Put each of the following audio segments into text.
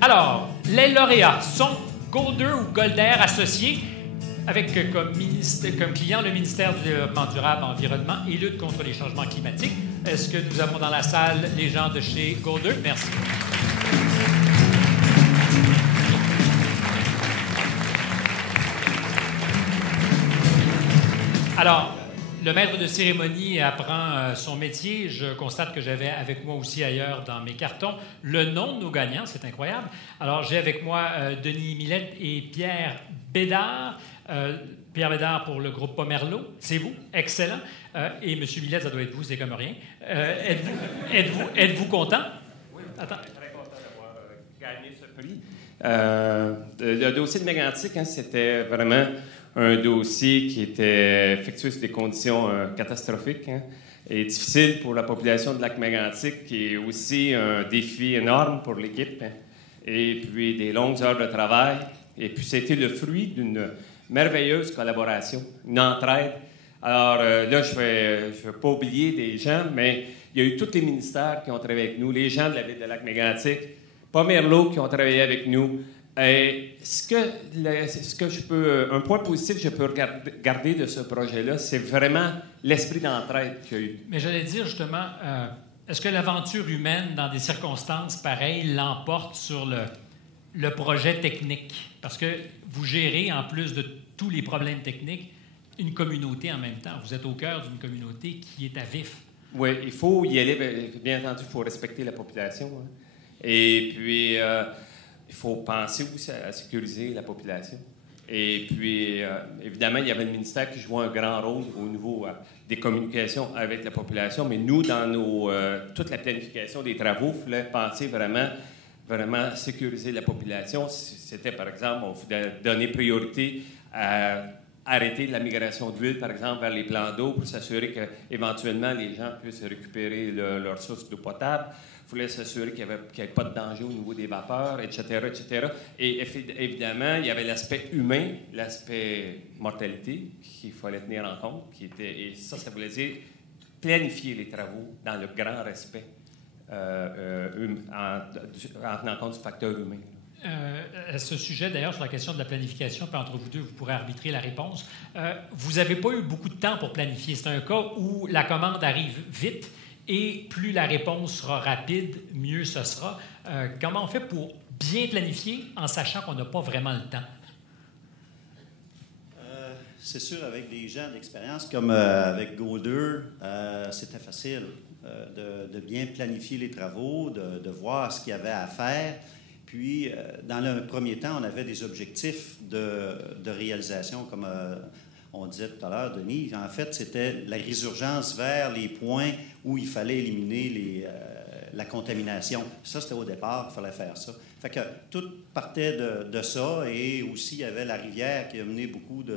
Alors, les lauréats sont Golder ou Golder associés avec comme client le ministère du Développement durable, Environnement et lutte contre les changements climatiques. Est-ce que nous avons dans la salle les gens de chez Golder? Merci. Alors, le maître de cérémonie apprend son métier. Je constate que j'avais avec moi aussi ailleurs dans mes cartons le nom de nos gagnants. C'est incroyable. Alors, j'ai avec moi Denis Millette et Pierre Bédard. Pierre Bédard pour le groupe Pomerleau. C'est vous. Excellent. Et M. Millette, ça doit être vous, c'est comme rien. Êtes-vous content? Oui, attends. Je suis très content d'avoir gagné ce prix. Le dossier de Mégantic, c'était vraiment un dossier qui était effectué sous des conditions catastrophiques et difficiles pour la population de Lac-Mégantic, qui est aussi un défi énorme pour l'équipe, et puis des longues heures de travail. Et puis, c'était le fruit d'une merveilleuse collaboration, une entraide. Alors là, je ne vais pas oublier des gens, mais il y a eu tous les ministères qui ont travaillé avec nous, les gens de la ville de Lac-Mégantic, Pomerleau qui ont travaillé avec nous. Un point positif que je peux garder de ce projet-là, c'est vraiment l'esprit d'entraide qu'il y a eu. Mais j'allais dire justement, est-ce que l'aventure humaine, dans des circonstances pareilles, l'emporte sur le projet technique? Parce que vous gérez, en plus de tous les problèmes techniques, une communauté en même temps. Vous êtes au cœur d'une communauté qui est à vif. Oui, il faut y aller. Bien entendu, il faut respecter la population. Et puis, il faut penser aussi à sécuriser la population. Et puis, évidemment, il y avait le ministère qui jouait un grand rôle au niveau des communications avec la population. Mais nous, dans toute la planification des travaux, il fallait penser vraiment sécuriser la population. C'était, par exemple, on voulait donner priorité à arrêter la migration d'huile, par exemple, vers les plans d'eau pour s'assurer qu'éventuellement, les gens puissent récupérer leur source d'eau potable. Il fallait s'assurer qu'il n'y avait pas de danger au niveau des vapeurs, etc., etc. Et évidemment, il y avait l'aspect humain, l'aspect mortalité qu'il fallait tenir en compte. Et ça voulait dire planifier les travaux dans le grand respect en tenant compte du facteur humain. À ce sujet, d'ailleurs, sur la question de la planification, puis entre vous deux, vous pourrez arbitrer la réponse. Vous n'avez pas eu beaucoup de temps pour planifier. C'est un cas où la commande arrive vite et plus la réponse sera rapide, mieux ce sera. Comment on fait pour bien planifier en sachant qu'on n'a pas vraiment le temps? C'est sûr, avec des gens d'expérience comme avec Golder, c'était facile de bien planifier les travaux, de voir ce qu'il y avait à faire. Puis, dans le premier temps, on avait des objectifs de réalisation, comme on disait tout à l'heure, Denis. En fait, c'était la résurgence vers les points où il fallait éliminer la contamination. Ça, c'était au départ, il fallait faire ça. Fait que tout partait de ça, et aussi, il y avait la rivière qui a amené beaucoup de...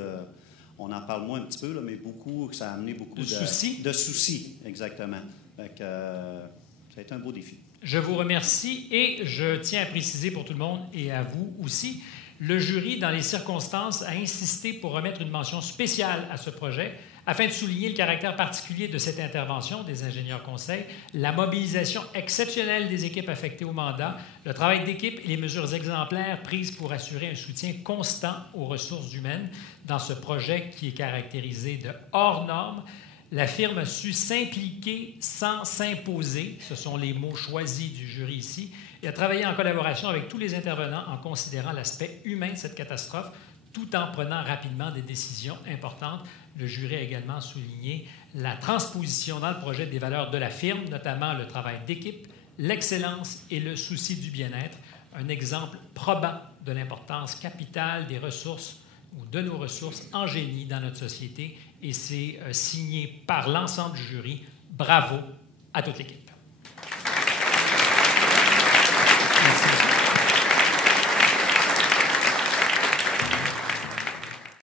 On en parle moins un petit peu, là, mais beaucoup, ça a amené beaucoup de soucis. De soucis, exactement. Fait que ça a été un beau défi. Je vous remercie et je tiens à préciser pour tout le monde et à vous aussi, le jury, dans les circonstances, a insisté pour remettre une mention spéciale à ce projet afin de souligner le caractère particulier de cette intervention des ingénieurs conseils, la mobilisation exceptionnelle des équipes affectées au mandat, le travail d'équipe et les mesures exemplaires prises pour assurer un soutien constant aux ressources humaines dans ce projet qui est caractérisé de hors normes. La firme a su s'impliquer sans s'imposer, ce sont les mots choisis du jury ici, et a travaillé en collaboration avec tous les intervenants en considérant l'aspect humain de cette catastrophe, tout en prenant rapidement des décisions importantes. Le jury a également souligné la transposition dans le projet des valeurs de la firme, notamment le travail d'équipe, l'excellence et le souci du bien-être, un exemple probant de l'importance capitale des ressources ou de nos ressources en génie dans notre société, et c'est signé par l'ensemble du jury. Bravo à toute l'équipe.